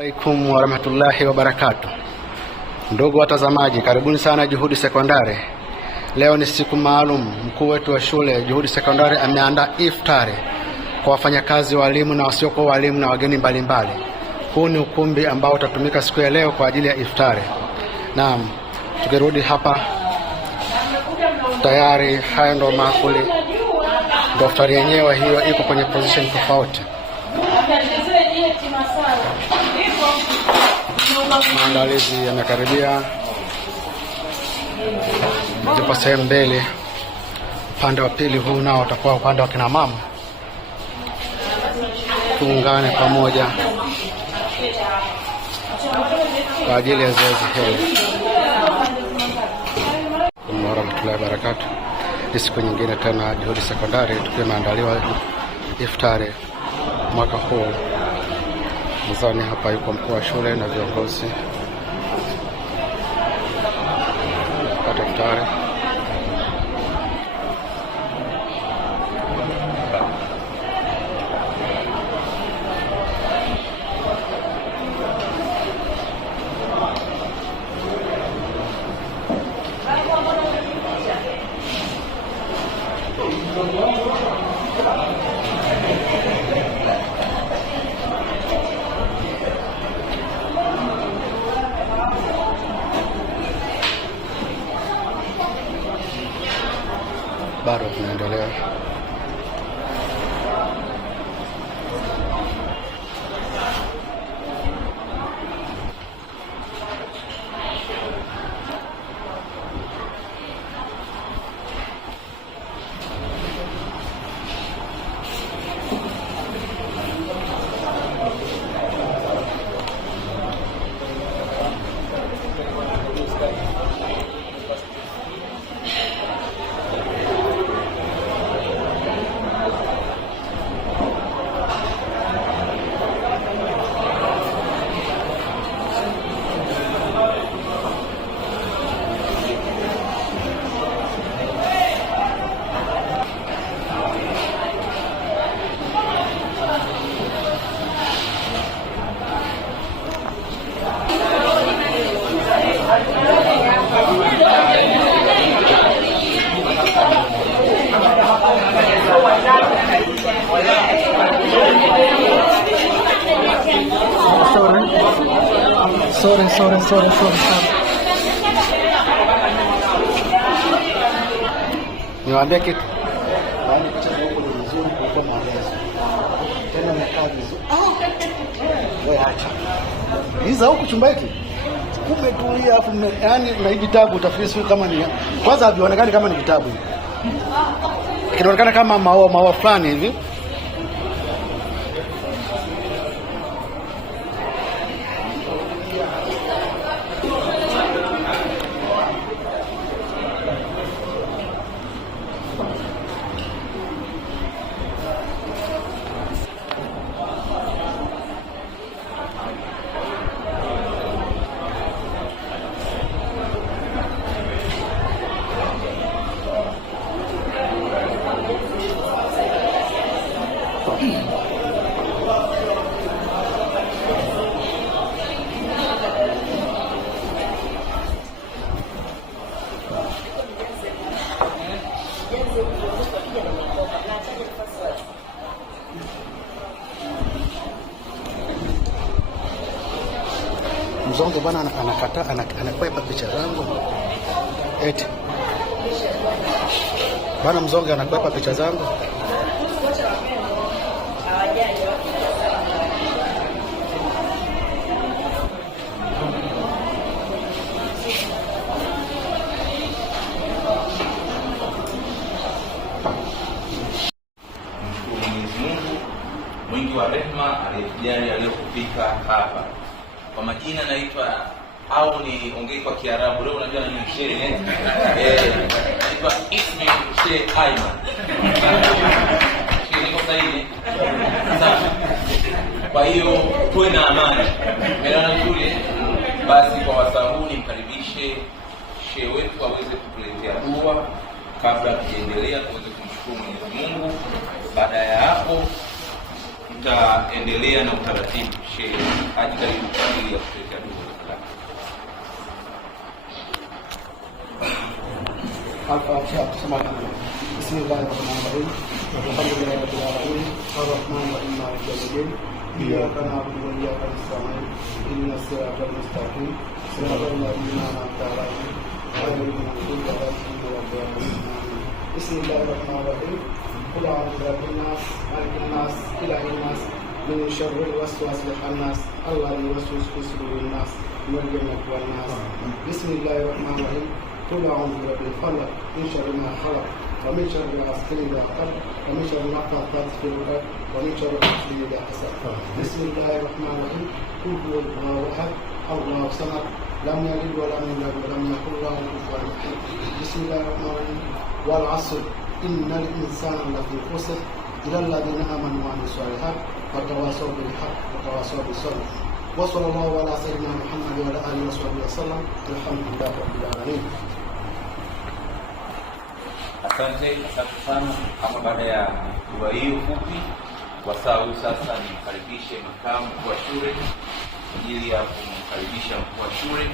Assalamualaikum warahmatullahi wabarakatuh. Ndugu watazamaji, karibuni sana Juhudi Sekondari. Leo ni siku maalum. Mkuu wetu wa shule Juhudi Sekondari ameandaa iftari kwa wafanyakazi, walimu na wasiokuwa walimu na wageni mbalimbali. Huu ni ukumbi ambao utatumika siku ya leo kwa ajili ya iftari. Naam, tukirudi hapa tayari haya ndo maakuli. Iftari yenyewe hiyo iko kwenye position tofauti. Maandalizi yamekaribia. Ndipo sehemu mbele. Upande wa pili huu nao utakuwa upande wa kina mama. Tuungane pamoja kwa ajili ya zoezi hili. Warahmatullahi wabarakatuh. Ni siku nyingine tena Juhudi Sekondari tukiwa maandaliwa iftari mwaka huu. Mzani hapa yuko mkuu wa shule na viongozi. Pata iftari. Bado tunaendelea. Sorry. Niwaambie kitu. Wewe acha. Hizo huko chumba hiki. Kumetulia afu yani na hivi vitabu utafiri kama ni kwanza havionekani kama ni vitabu. Kinaonekana kama maua fulani hivi. Mzongo bana anakataa anakwepa picha zangu. Eti bana Mzongo anakwepa picha zangu. Mwenyezi Mungu mwingi wa rehema aliyejali aliyokufika hapa. Kwa majina naitwa au ni ongei kwa Kiarabu leo, unajua ni mshiri naitwa Ismail Sheikh Ayman. Niko sahihi? Sawa. Kwa hiyo tuwe na amani. Melana shule basi kwa wasahuni mkaribishe shehe wetu aweze kutuletea dua kabla tuendelea tuweze kumshukuru Mwenyezi Mungu. Baada ya hapo tutaendelea na utaratibu. Shehe Haji, karibu kwa ajili ya kutetea dua. بسم الله الرحمن الرحيم الحمد لله رب العالمين الرحمن الرحيم مالك يوم الدين إياك نعبد وإياك نستعين اهدنا الصراط المستقيم صراط الذين أنعمت عليهم غير المغضوب عليهم ولا الضالين. بسم الله الرحمن الرحيم قل أعوذ برب الناس مالك الناس إله الناس من شر الوسواس الخناس الذي يوسوس في صدور الناس من الجنة والناس. بسم الله الرحمن الرحيم قل أعوذ برب الفلق من شر ما خلق ومن شر غاسق إذا وقب ومن شر النفاثات في العقد ومن شر حاسد إذا حسد. بسم الله الرحمن الرحيم قل هو الله أحد الله الصمد لم يلد ولم يولد ولم يكن له كفوا أحد. بسم الله الرحمن الرحيم والعصر إن الإنسان لفي خسر إلا الذين آمنوا وعملوا الصالحات وتواصوا بالحق وتواصوا بالصبر. وصلى الله على سيدنا محمد وعلى آله وصحبه وسلم. الحمد لله رب العالمين. Asante sana. Kama baada ya dua hiyo fupi, wasaa huu sasa nimkaribishe makamu mkuu wa shule kwa ajili ya kumkaribisha mkuu wa shule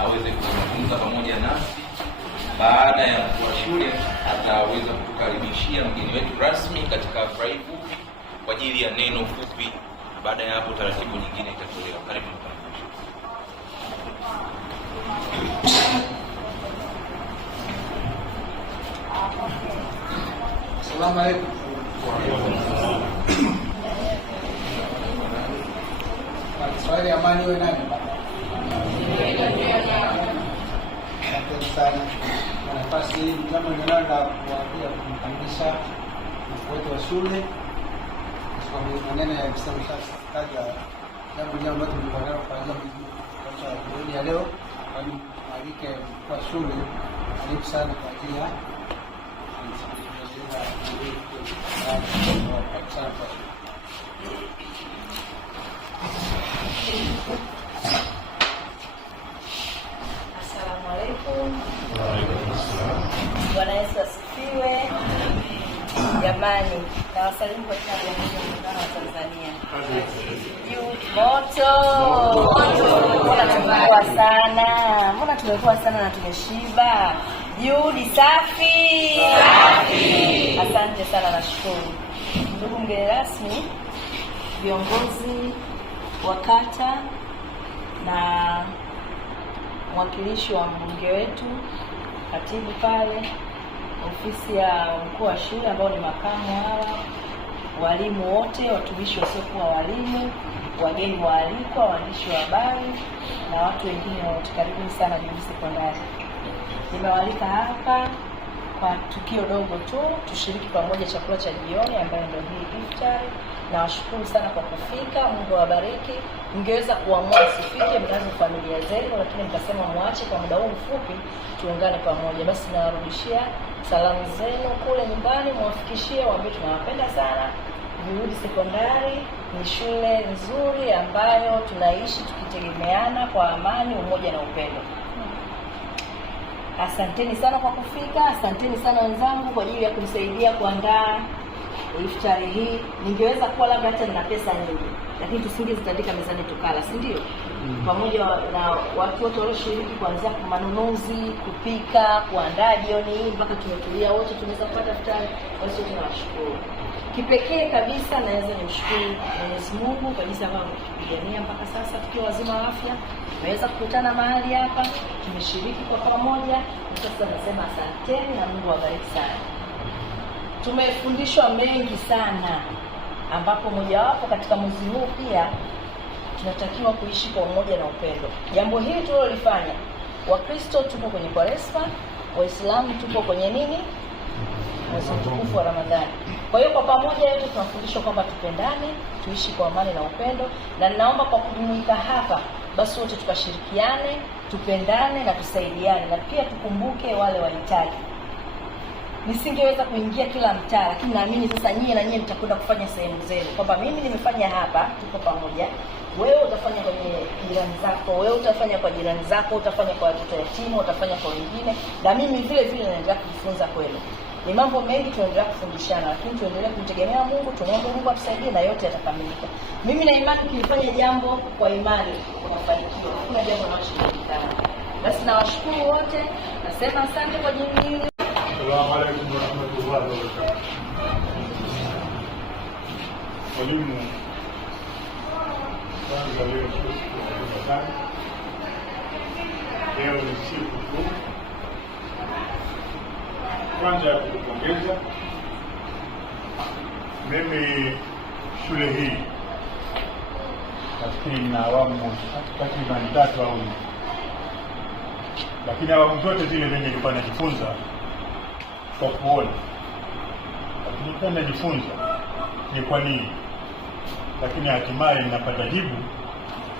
aweze kuzungumza pamoja nasi. Baada ya mkuu wa shule ataweza kutukaribishia mgeni wetu rasmi katika furahi fupi kwa ajili ya neno fupi. Baada ya hapo taratibu nyingine itatolewa. Karibu mkuu. Assalamu alaikum. Swali amani wewe nani? Asante sana. Nafasi hii kama ninaenda kuambia kumkamilisha mkuu wetu wa shule kwa maneno ya kusema sasa kaja jambo ambalo tulipanga kwa ajili ya leo, kwani alike kwa shule aliku sana kwa ajili ya Assalamu alaikum. Bwana Yesu asifiwe. Jamani, nawasalimu kwa jina la Muungano wa Tanzania. Moto. Mbona tumekuwa sana na tumeshiba? Juhudi safi. Asante sana, nashukuru. Ndugu mgeni rasmi, viongozi wa kata na mwakilishi wa mbunge wetu, katibu pale, ofisi ya mkuu wa shule ambao ni makamu hawa, walimu wote, watumishi wasiokuwa walimu, wageni waalikwa, waandishi wa habari na watu wengine wote, karibuni sana Juhudi Sekondari. Nimewaalika hapa kwa tukio dogo tu, tushiriki pamoja chakula cha jioni ambayo ndio hii iftari. Na washukuru sana kwa kufika. Mungu awabariki. Mngeweza kuamua sifike, mnazo familia zenu, lakini mkasema muache kwa muda huu mfupi tuungane pamoja. Basi nawarudishia salamu zenu kule nyumbani, muwafikishie, waambie tunawapenda sana. Juhudi Sekondari ni shule nzuri ambayo tunaishi tukitegemeana kwa amani, umoja na upendo. Asanteni sana kwa kufika. Asanteni sana wenzangu kwa ajili ya kunisaidia kuandaa iftari hii. Ningeweza kuwa labda hata nina pesa nyingi, lakini tusingezitandika mezani tukala, si ndio? Pamoja na watu wote walioshiriki kuanzia kwa manunuzi, kupika, kuandaa jioni hii mpaka tumetulia wote tumeweza kupata iftari. Basi tunawashukuru. Kipekee kabisa naweza nimshukuru Mwenyezi Mungu kwa jinsi ambavyo tumepigania mpaka sasa tukiwa wazima wa afya. Tumeweza kukutana mahali hapa, tumeshiriki kwa pamoja. Sasa nasema asanteni na Mungu awabariki sana. Tumefundishwa mengi sana, ambapo mojawapo katika mwezi huu pia tunatakiwa kuishi kwa umoja na upendo. Jambo hili tulilofanya, Wakristo tupo kwenye Kwaresma, Waislamu tupo kwenye nini? Mwezi mtukufu wa Ramadhani. Kwa hiyo kwa pamoja yote tunafundishwa kwamba tupendane, tuishi kwa amani na upendo, na ninaomba kwa kujumuika hapa basi wote tukashirikiane, tupendane na tusaidiane, na pia tukumbuke wale wahitaji. Nisingeweza kuingia kila mtaa, lakini naamini sasa nyie na nyie mtakwenda kufanya sehemu zenu, kwamba mimi nimefanya hapa, tuko pamoja. Wewe utafanya kwenye jirani zako, wewe utafanya kwa jirani zako, utafanya kwa watoto yatima, utafanya kwa wengine, na mimi vile vile naendelea kujifunza kwenu. Ni mambo mengi tunaendelea kufundishana, lakini tuendelee kumtegemea Mungu, tumwombe Mungu atusaidie na yote yatakamilika. Mimi na imani tulifanya jambo kwa imani kwa mafanikio. Hakuna jambo linaloshindikana. Basi nawashukuru wote. Nasema asante kwa jibu hili. Assalamu alaykum wa rahmatullahi wa barakatuh. Walimu, kwanza leo ni siku tu kwanza ya kukupongeza. Mimi shule hii nafikiri nina awamu takriban 3 au 4, lakini awamu zote zile zenye nilikuwa najifunza kwa kuona, lakini kwa najifunza ni kwa nini, lakini hatimaye ninapata jibu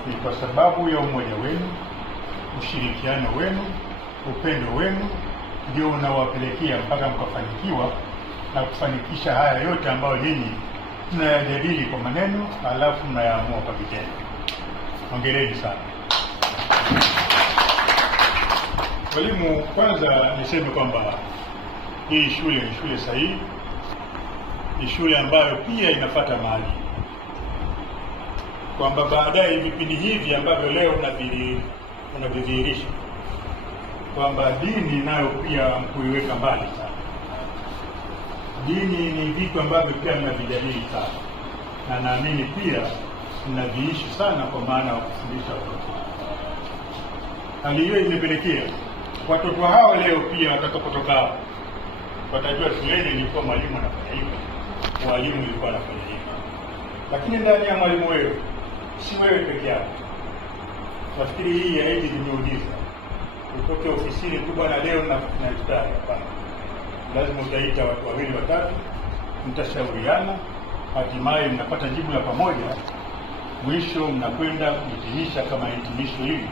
ni kwa sababu ya umoja wenu, ushirikiano wenu, upendo wenu ndio unawapelekea mpaka mkafanikiwa na kufanikisha haya yote ambayo nyinyi mnayajadili kwa maneno alafu mnayaamua kwa vitendo. Hongereni sana. Walimu, kwanza niseme kwamba hii shule ni shule sahihi, ni shule ambayo pia inafuata maadili, kwamba baadaye vipindi hivi ambavyo leo unavidhihirisha kwamba dini nayo pia kuiweka mbali sana. Dini ni vitu ambavyo pia mnavijadili sana, na naamini pia mnaviishi sana, kwa maana ya kufundisha watoto. Hali hiyo imepelekea watoto hao leo pia watakapotoka hapo watajua shuleni ilikuwa mwalimu anafanya hivyo, mwalimu ilikuwa anafanya hivyo. Lakini ndani ya mwalimu wewe, si wewe peke yako. Nafikiri hii haiji nimeuliza utoke ofisini tu bwana leo na iftari. Hapana, lazima utaita watu 2 3, mtashauriana, hatimaye mnapata jibu la pamoja, mwisho mnakwenda kuhitimisha kama hitimisho hili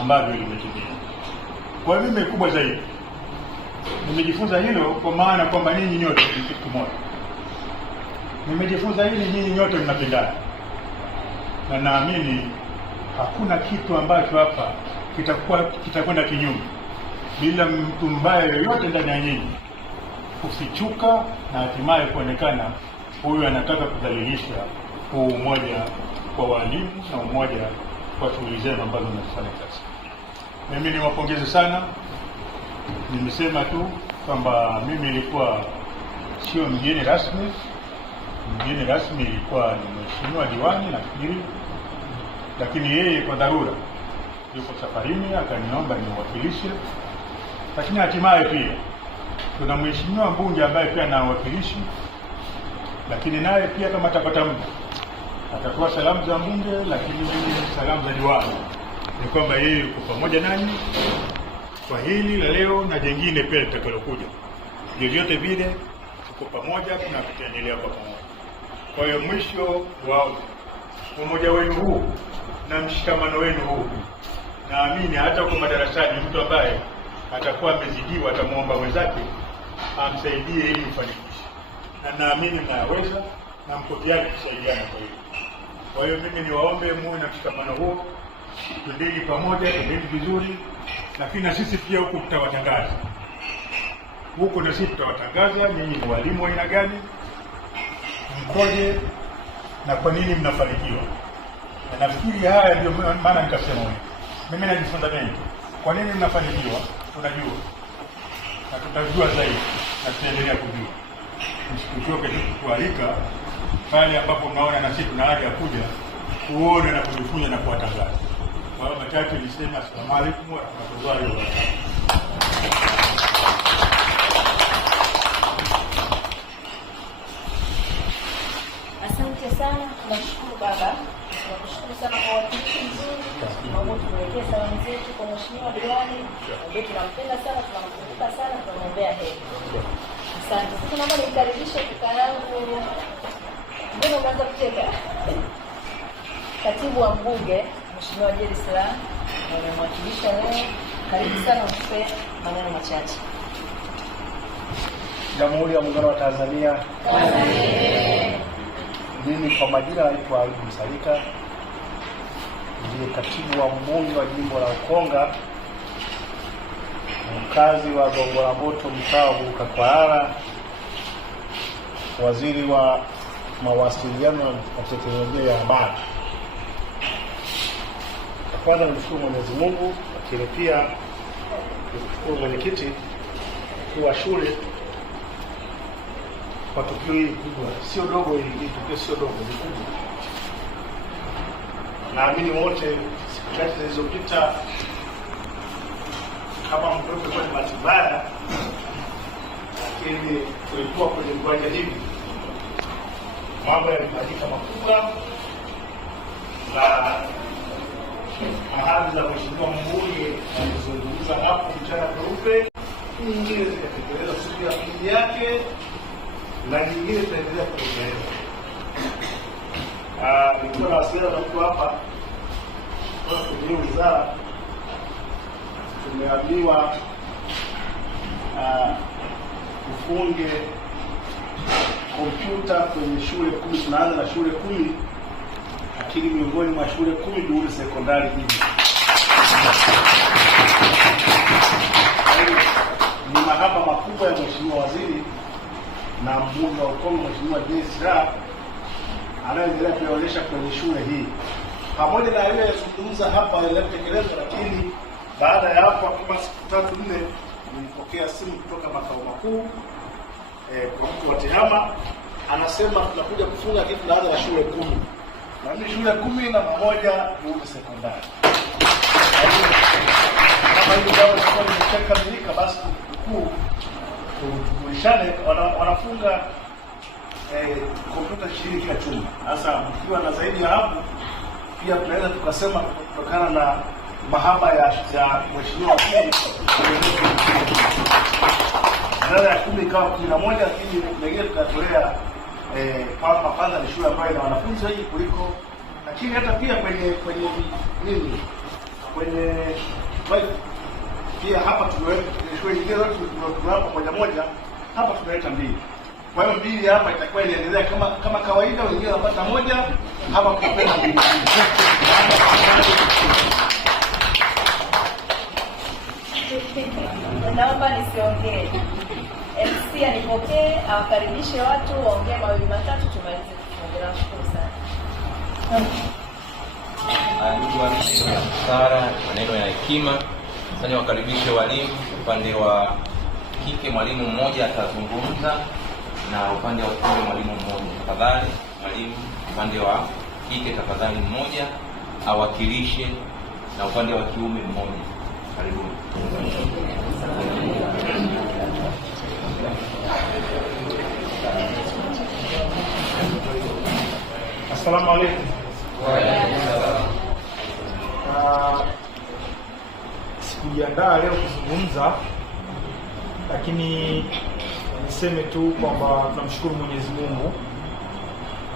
ambavyo limetimia. Kwa hiyo mimi kubwa zaidi nimejifunza hilo, kwa maana kwamba ninyi nyote ni kitu kimoja. Nimejifunza hili, nyinyi nyote mnapendana, na naamini hakuna kitu ambacho hapa kitakwenda kinyume bila mtu mbaya yoyote ndani ya nyinyi kufichuka na hatimaye kuonekana huyu anataka kudhalilisha huu umoja kwa walimu na umoja kwa shughuli zenu ambazo mnafanya kazi. Mimi niwapongeze sana. Nimesema tu kwamba mimi nilikuwa sio mgeni rasmi. Mgeni rasmi ilikuwa ni mheshimiwa diwani nafikiri, lakini yeye kwa dharura yuko safarini akaniomba niwakilishe. Lakini hatimaye pia tuna mheshimiwa mbunge ambaye pia anawakilishi, lakini naye pia kama atapata muda atatoa salamu za mbunge, lakini mimi salamu za diwani ni kwamba yeye yuko pamoja nanyi kwa hili la leo na jengine pia litakalokuja. Vyovyote vile tuko pamoja na tutaendelea kwa pamoja. Kwa hiyo mwisho wa umoja wenu huu na mshikamano wenu huu, naamini hata kwa madarasani mtu ambaye atakuwa amezidiwa atamuomba wenzake amsaidie ili kufanikisha, na naamini mnaweza na mko tayari kusaidiana kwa hiyo. Kwa hiyo mimi niwaombe muwe na mshikamano huo, twendeni pamoja, twendeni vizuri, lakini na sisi pia huko tutawatangaza. Huko na sisi tutawatangaza nyinyi ni walimu wa aina gani, mkoje na kwa nini mnafanikiwa. Na nafikiri haya ndio maana nikasema mimi najifunza mengi. Kwa nini mnafanikiwa? Tunajua. Na tutajua zaidi na tutaendelea kujua. Msikuchoke tu kualika pale ambapo mnaona na sisi tuna haja ya kuja kuona na kujifunza na kuwatangaza. Kwa hiyo machache nisema asalamu alaykum wa rahmatullahi wa barakatuh. Asante sana, tunashukuru baba. Tunakushukuru sana kwa watumishi mzuri. Mungu tuwekee salamu zetu kwa mheshimiwa diwani. Ndio tunampenda sana, tunamkumbuka sana, tunamwombea heri. Asante. Sasa naomba nikaribishe kaka yangu. Mbona unaanza kucheka? Katibu wa mbunge Mheshimiwa Jerry Silaa anamwakilisha leo. Karibu sana, utupe maneno machache. Jamhuri ya Muungano wa Tanzania. Mimi kwa majina naitwa Ayubu Msalika, ndiye katibu wa mbunge wa jimbo la Ukonga, mkazi wa Gongo la Mboto, mtaa wa Bulkakwahara, waziri wa mawasiliano na teknolojia ya habari. Kwanza nimshukuru Mwenyezi Mungu, lakini pia nimshukuru mwenyekiti wa shule kwa tukio hili kubwa. Sio dogo hili tukio, sio dogo, ni kubwa. Naamini wote siku chache zilizopita, kama mtoto kwa bahati mbaya, lakini tulikuwa kwenye viwanja hivi, mambo yalifanyika makubwa na ahadi za mheshimiwa mbunge alizungumza hapo mchana kweupe, nyingine zikatekelezwa siku ya pili yake na nyingine zitaendelea kutekelezwa. Nilikuwa na wasiliana na mtu hapa kwa kwenye wizara, tumeambiwa tufunge kompyuta kwenye shule 10. Tunaanza na shule 10, lakini miongoni mwa shule 10 Juhudi sekondari hivi. Ni mahaba makubwa ya mheshimiwa waziri na mbunge wa Ukonga, mheshimiwa J.S. anaendelea kuyaonyesha kwenye shule hii, pamoja na yale yazungumza hapa yanayotekelezwa. Lakini baada ya hapo, kama siku 3-4, nilipokea simu kutoka makao makuu kwa mtu wa TEHAMA, anasema tunakuja kufunga kitu, tunaanza na shule 10. Na mimi shule 10 na pamoja Juhudi sekondari. Kama hiyo jambo limekamilika, basi mkuu tujulishane, wanafunga kompyuta 20 kila chumba. Sasa mkiwa na zaidi ya hapo, pia tunaweza tukasema kutokana na mahaba ya mheshimiwa pili, badala ya 10 ikawa 11, lakini pengine tukatolea kwamba kwanza ni shule ambayo ina wanafunzi wengi kuliko, lakini hata pia kwenye pia hapa tumeweka shule nyingine zote tunawapa moja, hapa tunaleta 2. Kwa hiyo 2 hapa itakuwa inaendelea kama kawaida, wengine wanapata 1, hapa kupenda 2. Naomba nisiongee. MC anipokee, awakaribishe watu, waongee mawili matatu, tumalize kufunga. Nashukuru sana. Ndugu waandishi wa busara, maneno ya hekima. Sasa wakaribishe walimu. Upande wa kike mwalimu mmoja atazungumza, na upande wa kiume mwalimu mmoja. Tafadhali mwalimu upande wa kike tafadhali mmoja awakilishe, na upande wa kiume mmoja. Karibuni. Assalamu alaikum. Sikujiandaa leo kuzungumza, lakini niseme tu kwamba tunamshukuru Mwenyezi Mungu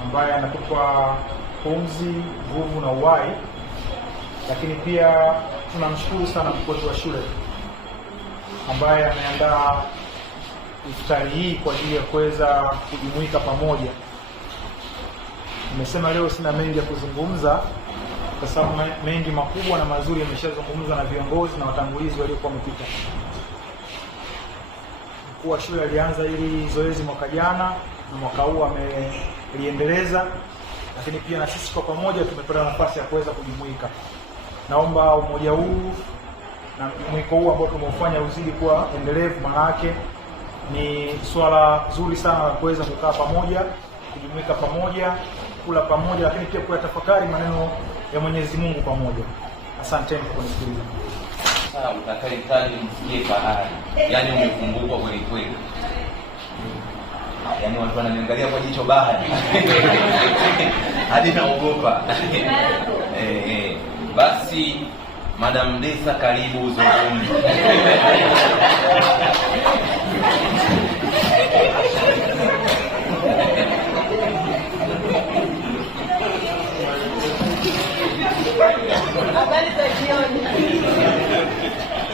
ambaye anatupa pumzi, nguvu na uhai, lakini pia tunamshukuru sana mkuu wetu wa shule ambaye ameandaa iftari hii kwa ajili ya kuweza kujumuika pamoja. Nimesema leo sina mengi ya kuzungumza kwa sababu mengi makubwa na mazuri yameshazungumzwa na viongozi na watangulizi waliokuwa wamepita. Mkuu wa shule alianza hili zoezi mwaka jana na mwaka huu ameliendeleza, lakini pia na sisi kwa pamoja tumepata nafasi ya kuweza kujumuika. Naomba umoja huu na mjumuiko huu ambao tumeufanya uzidi kuwa endelevu. Maana yake ni swala zuri sana la kuweza kukaa pamoja, kujumuika pamoja, kula pamoja, lakini pia kuyatafakari maneno ya Mwenyezi Mungu pamoja. Asanteni kwa kunisikiliza. Sasa utakayehitaji msikie fahari, yaani umekumbukwa kweli kweli. Yaani watu wananiangalia kwa jicho baya. Hadi naogopa. Basi Madam Desa, karibu uzungumze. Habari za jioni.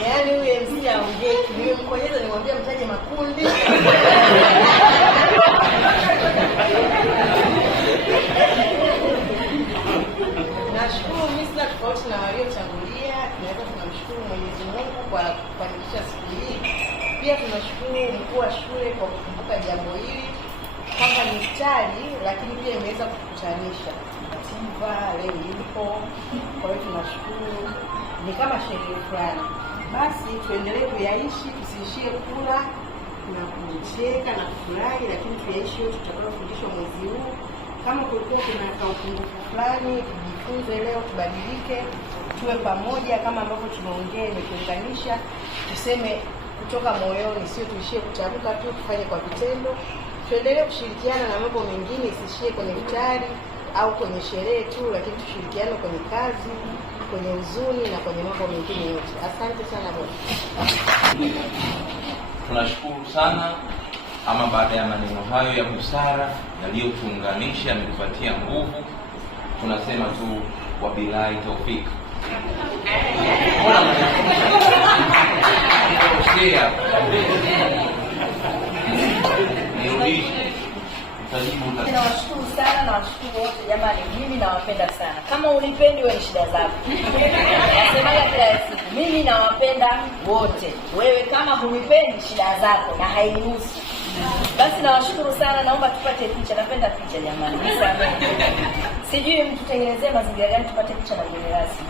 Yaani huyu MC aongee, nimemkonyeza nimwambia mtaje makundi. Nashukuru mimi sina tofauti na waliotangulia. tunaweza tunamshukuru Mwenyezi Mungu kwa kufanikisha siku hii. Pia tunashukuru mkuu wa shule kwa kukumbuka jambo hili kama ni iftari, lakini pia imeweza kukutanisha ratiba leo ipo. Kwa hiyo tunashukuru, ni kama sherehe fulani. Basi tuendelee kuyaishi, tusiishie kula na kucheka na kufurahi, lakini tuyaishi yote tutakayofundishwa mwezi huu. Kama kulikuwa kuna upungufu fulani, tujifunze leo, tubadilike, tuwe pamoja kama ambavyo tunaongea, imetuunganisha, tuseme kutoka moyoni, sio tuishie kutamka tu, tufanye kwa vitendo. Tuendelee kushirikiana na mambo mengine, isiishie kwenye iftari au kwenye sherehe tu, lakini tushirikiane kwenye kazi, kwenye huzuni na kwenye mambo mengine yote. Asante sana bwana. Tunashukuru sana ama baada ya maneno hayo ya busara yaliyotuunganisha, yametupatia nguvu, tunasema tu wabillahi taufik. Nawashukuru sana, nawashukuru wote jamani, mimi nawapenda sana. Kama unipendi wewe, shida zako. Nasemaga kila siku, mimi nawapenda wote. Wewe kama hunipendi, shida zako na hainihusu. Basi nawashukuru sana, naomba tupate picha. Napenda picha jamani. Sijui mtutengenezee mazingira gani tupate picha na mgeni rasmi.